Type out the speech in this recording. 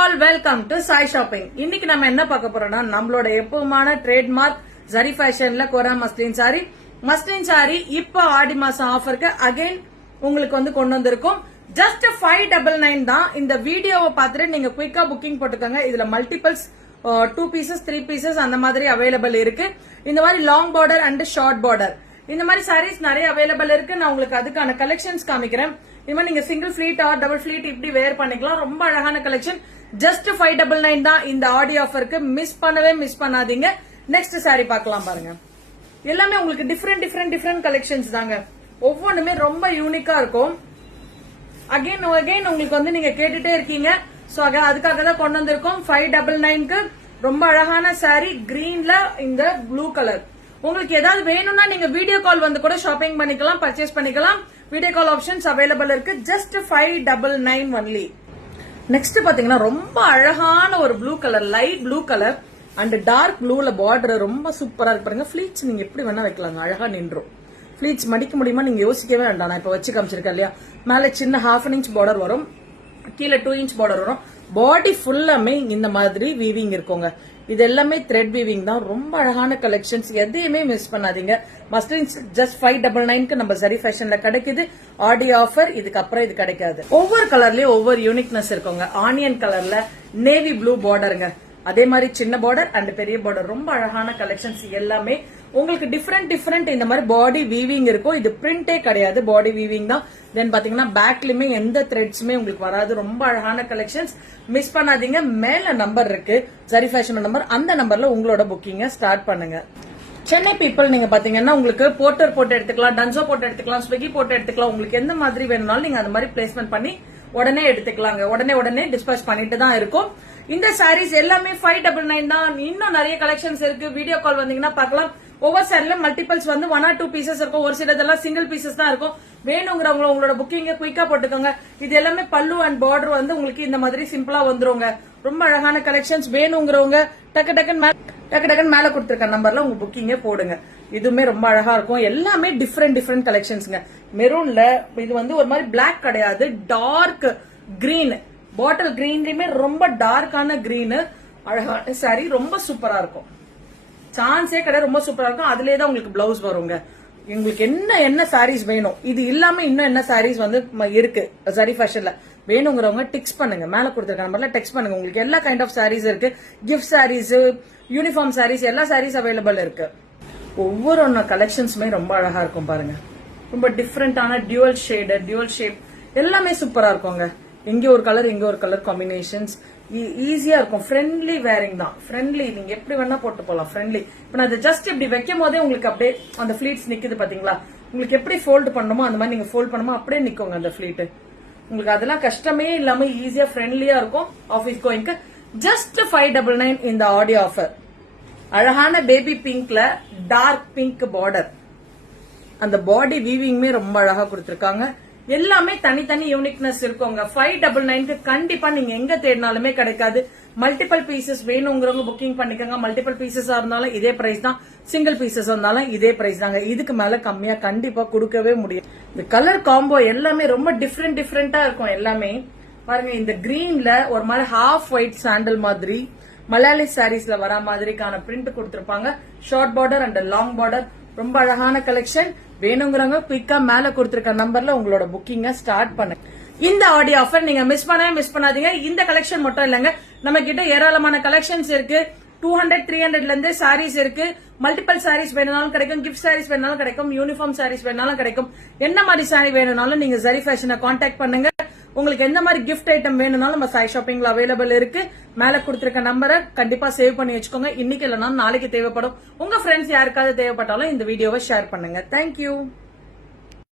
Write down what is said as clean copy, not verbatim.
All welcome to Sai shopping. இன்னைக்கு நம்ம என்ன பார்க்க போறோம்னா நம்மளோட எப்பவுமான ட்ரேட்மார்க் ஜரி ஃபேஷன்ல கோரா மஸ்லின் சாரி இப்ப ஆடி மாசம் ஆஃபருக்கு அகைன் உங்களுக்கு வந்து கொண்டு வந்திருக்கும். ஜஸ்ட் 599 தான். இந்த வீடியோவை பார்த்துட்டு நீங்க குயிக்கா புக்கிங் போட்டுக்கோங்க. இதுல மல்டிபிள்ஸ் 2 பீசஸ் 3 பீசஸ் அந்த மாதிரி அவைலபிள் இருக்கு. இந்த மாதிரி long border and short border இந்த மாதிரி சாரீஸ் நிறைய அவைலபிள் இருக்கு. நான் உங்களுக்கு அதுக்கான கலெக்ஷன்ஸ் காமிக்கிறேன். இது மாதிரி நீங்க single pleat or double pleat இப்படி வேர் பண்ணிக்கலாம். ரொம்ப அழகான கலெக்ஷன். ஜஸ்ட் 599 தான் இந்த ஆடி ஆஃபருக்கு. மிஸ் பண்ணாதீங்க. நெக்ஸ்ட் சாரி பார்க்கலாம் பாருங்க. எல்லாமே உங்களுக்கு டிஃப்ரெண்ட் கலெக்ஷன்ஸ் தாங்க. ஒவ்வொன்றுமே ரொம்ப யூனிக்கா இருக்கும். அகைன் உங்களுக்கு வந்து நீங்க கேட்டுட்டே இருக்கீங்க. சோ அதுக்காக தான் கொண்டு வந்திருக்கோம். 599க்கு ரொம்ப அழகான சாரி கிரீன்ல இந்த ப்ளூ கலர். உங்களுக்கு ஏதாவது வேணும்னா நீங்க வீடியோ கால் வந்து கூட ஷாப்பிங் பண்ணிக்கலாம், பர்ச்சேஸ் பண்ணிக்கலாம். வீடியோ கால் ஆப்ஷன்ஸ் அவைலபிள் இருக்கு. Just 599 only. நெக்ஸ்ட் பாத்தீங்கன்னா ரொம்ப அழகான ஒரு blue colour, light blue colour and dark ப்ளூல பார்டர் ரொம்ப சூப்பரா இருக்கு பாருங்க. ஃபிளீட்ஸ் நீங்க எப்படி வேணா வைக்கலாங்க, அழகா நின்றும். ஃபிளீட்ஸ் மடிக்க முடியுமா நீங்க யோசிக்கவே வேண்டாம். நான் இப்ப வச்சு காமிச்சிருக்கேன் இல்லையா, மேல சின்ன 1/2 inch பார்டர் வரும், கீழே 2 inch பார்டர் வரும். பாடி ஃபுல்லாமே இந்த மாதிரி வீவிங் இருக்குங்க. இது எல்லாமே த்ரெட் வீவிங் தான். ரொம்ப அழகான கலெக்ஷன்ஸ், எதையுமே மிஸ் பண்ணாதீங்க. மஸ்லின் ஜஸ்ட் 599க்கு நம்ம சரி ஃபேஷன்ல கிடைக்குது. ஆடி ஆஃபர், இதுக்கப்புறம் இது கிடைக்காது. ஒவ்வொரு கலர்லயும் ஒவ்வொரு யூனிக்னஸ் இருக்குங்க. ஆனியன் கலர்ல நேவி ப்ளூ பார்டருங்க, அதே மாதிரி சின்ன பார்டர் அண்ட் பெரிய பார்டர். ரொம்ப அழகான கலெக்ஷன்ஸ் எல்லாமே உங்களுக்கு டிஃப்ரெண்ட் இந்த மாதிரி பாடி வீவிங் இருக்கும். இது பிரிண்டே கிடையாது, பாடி வீவிங் தான். தென் பாத்தீங்கன்னா பேக்லயுமே எந்த த்ரெட்ஸுமே உங்களுக்கு வராது. ரொம்ப அழகான கலெக்ஷன்ஸ், மிஸ் பண்ணாதீங்க. மேல நம்பர் இருக்கு, ஜரி ஃபேஷன் நம்பர். அந்த நம்பர்ல உங்களோட புக்கிங்க ஸ்டார்ட் பண்ணுங்க. சென்னை பீப்புள் நீங்க பாத்தீங்கன்னா உங்களுக்கு போர்ட்டர் போட்டு எடுத்துக்கலாம், டன்சோ போட்டு எடுத்துக்கலாம், ஸ்விக்கி போட்டு எடுத்துக்கலாம். உங்களுக்கு எந்த மாதிரி வேணும்னாலும் நீங்க அந்த மாதிரி பிளேஸ்மெண்ட் பண்ணி உடனே எடுத்துக்கலாங்க. உடனே டிஸ்பேச் பண்ணிட்டு தான் இருக்கும். இந்த சாரீஸ் எல்லாமே 599 தான். இன்னும் நிறைய கலெக்ஷன்ஸ் இருக்கு. வீடியோ கால் வந்தீங்கன்னா பார்க்கலாம். ஒவ்வொரு சாரில மல்டிபிள்ஸ் வந்து 1 or 2 பீசஸ் இருக்கும். ஒரு சிலதெல்லாம் சிங்கிள் பீசஸ் தான் இருக்கும். வேணுங்கிறவங்க உங்களோட புக்கிங்க குயிக்கா போட்டுக்கோங்க. இது எல்லாமே பல்லு அண்ட் பார்டர் வந்து உங்களுக்கு இந்த மாதிரி சிம்பிளா வந்துருங்க. ரொம்ப அழகான கலெக்ஷன்ஸ். வேணுங்கிறவங்க டக்கு டக்குன்னு மேல கொடுத்திருக்க நம்பர்ல உங்க புக்கிங்க போடுங்க. இதுவுமே ரொம்ப அழகா இருக்கும். எல்லாமே டிஃப்ரெண்ட் கலெக்ஷன்ஸ்ங்க. மெரூன்ல இது வந்து ஒரு மாதிரி பிளாக் கிடையாது, டார்க் கிரீன், பாட்டில் கிரீன்லயுமே ரொம்ப டார்க்கான கிரீன். அழகான சாரி, ரொம்ப சூப்பரா இருக்கும். சான்ஸே கிடையாது, ரொம்ப சூப்பரா இருக்கும். அதுலயே தான் உங்களுக்கு பிளவுஸ் வருங்க. உங்களுக்கு என்ன சாரீஸ் வேணும், இது இல்லாம இன்னும் என்ன சாரீஸ் வந்து இருக்கு சரி ஃபேஷன்ல வேணுங்கிறவங்க டெக்ஸ்ட் பண்ணுங்க. மேல கொடுத்திருக்க நம்பர்ல டெக்ஸ்ட் பண்ணுங்க. உங்களுக்கு எல்லா கைண்ட் ஆஃப் சாரீஸ் இருக்கு. கிஃப்ட் சாரீஸ், யூனிஃபார்ம் சாரீஸ், எல்லா சாரீஸ் அவைலபிள் இருக்கு. ஒவ்வொரு கலெக்ஷன்ஸுமே ரொம்ப அழகா இருக்கும் பாருங்க. ரொம்ப டிஃப்ரெண்டான டியூவல் ஷேப் எல்லாமே சூப்பரா இருக்குங்க. இங்க ஒரு கலர் காம்பினேஷன்ஸ் ஈஸியா இருக்கும். ஃப்ரெண்ட்லி வேரிங் தான். ஃப்ரெண்ட்லி, நீங்க எப்படி வேணா போட்டு போலாம். ஃப்ரெண்ட்லி. இப்ப நான் ஜஸ்ட் இப்படி வைக்கும் போதே உங்களுக்கு அப்படியே அந்த ஃபிளீட்ஸ் நிக்குது பாத்தீங்களா. உங்களுக்கு எப்படி ஃபோல்டு பண்ணணுமோ அந்த மாதிரி நீங்க ஃபோல்ட் பண்ணுமோ அப்படியே நிக்குங்க அந்த ஃபிளீட். உங்களுக்கு அதெல்லாம் கஷ்டமே இல்லாம ஈஸியா ஃப்ரெண்ட்லியா இருக்கும். ஆபீஸ் கோயிங்க்கு ஜஸ்ட் 599 இந்த ஆடி ஆஃபர். அழகான பேபி பிங்க்ல டார்க் பிங்க் பார்டர், அந்த பாடி வீவிங்குமே ரொம்ப அழகா கொடுத்திருக்காங்க. எல்லாமே தனித்தனி யூனிக்னஸ் இருக்குங்க. 599க்கு கண்டிப்பா நீங்க எங்க தேடினாலுமே கிடைக்காது. மல்டிபிள் பீசஸ் வேணுங்கிறவங்க புக்கிங் பண்ணிக்கோங்க. மல்டிபிள் பீசஸா இருந்தாலும் இதே பிரைஸ் தான், சிங்கிள் பீசஸ் இருந்தாலும் இதே பிரைஸ் தாங்க. இதுக்கு மேல கம்மியா கண்டிப்பா கொடுக்கவே முடியும். இந்த கலர் காம்போ எல்லாமே ரொம்ப டிஃப்ரெண்டா இருக்கும். எல்லாமே பாருங்க. இந்த கிரீன்ல ஒரு மாதிரி ஹாஃப் ஒயிட் சாண்டல் மாதிரி மலையாளி சாரீஸ்ல வர மாதிரிக்கான பிரிண்ட் கொடுத்திருப்பாங்க. Short border and long border. ரொம்ப அழகான கலெக்ஷன். வேணுங்கிறவங்க குயிக்கா மேல கொடுத்திருக்க நம்பர்ல உங்களோட புக்கிங்க ஸ்டார்ட் பண்ணுங்க. இந்த ஆடி ஆஃபர் நீங்க மிஸ் பண்ணாதீங்க. இந்த கலெக்ஷன் மட்டும் இல்லங்க, நம்ம கிட்ட ஏராளமான கலெக்ஷன்ஸ் இருக்கு. 200, 300ல இருந்து சாரீஸ் இருக்கு. மல்டிபிள் சாரீஸ் வேணும்னாலும் கிடைக்கும், கிஃப்ட் சாரீஸ் வேணும்னாலும் கிடைக்கும், யூனிஃபார்ம் சாரீஸ் வேணும்னாலும் கிடைக்கும். என்ன மாதிரி சாரி வேணும்னாலும் நீங்க ஜரி ஃபேஷனை கான்டாக்ட் பண்ணுங்க. உங்களுக்கு எந்த மாதிரி கிஃப்ட் ஐட்டம் வேணும்னாலும் நம்ம சாய் ஷாப்பிங்ல அவைலபிள் இருக்கு. மேல கொடுத்திருக்க நம்பரை கண்டிப்பா சேவ் பண்ணி வச்சுக்கோங்க. இன்னைக்கு இல்லைனா நாளைக்கு தேவைப்படும். உங்க ஃப்ரெண்ட்ஸ் யாருக்காவது தேவைப்பட்டாலும் இந்த வீடியோவை ஷேர் பண்ணுங்க. தேங்க்யூ.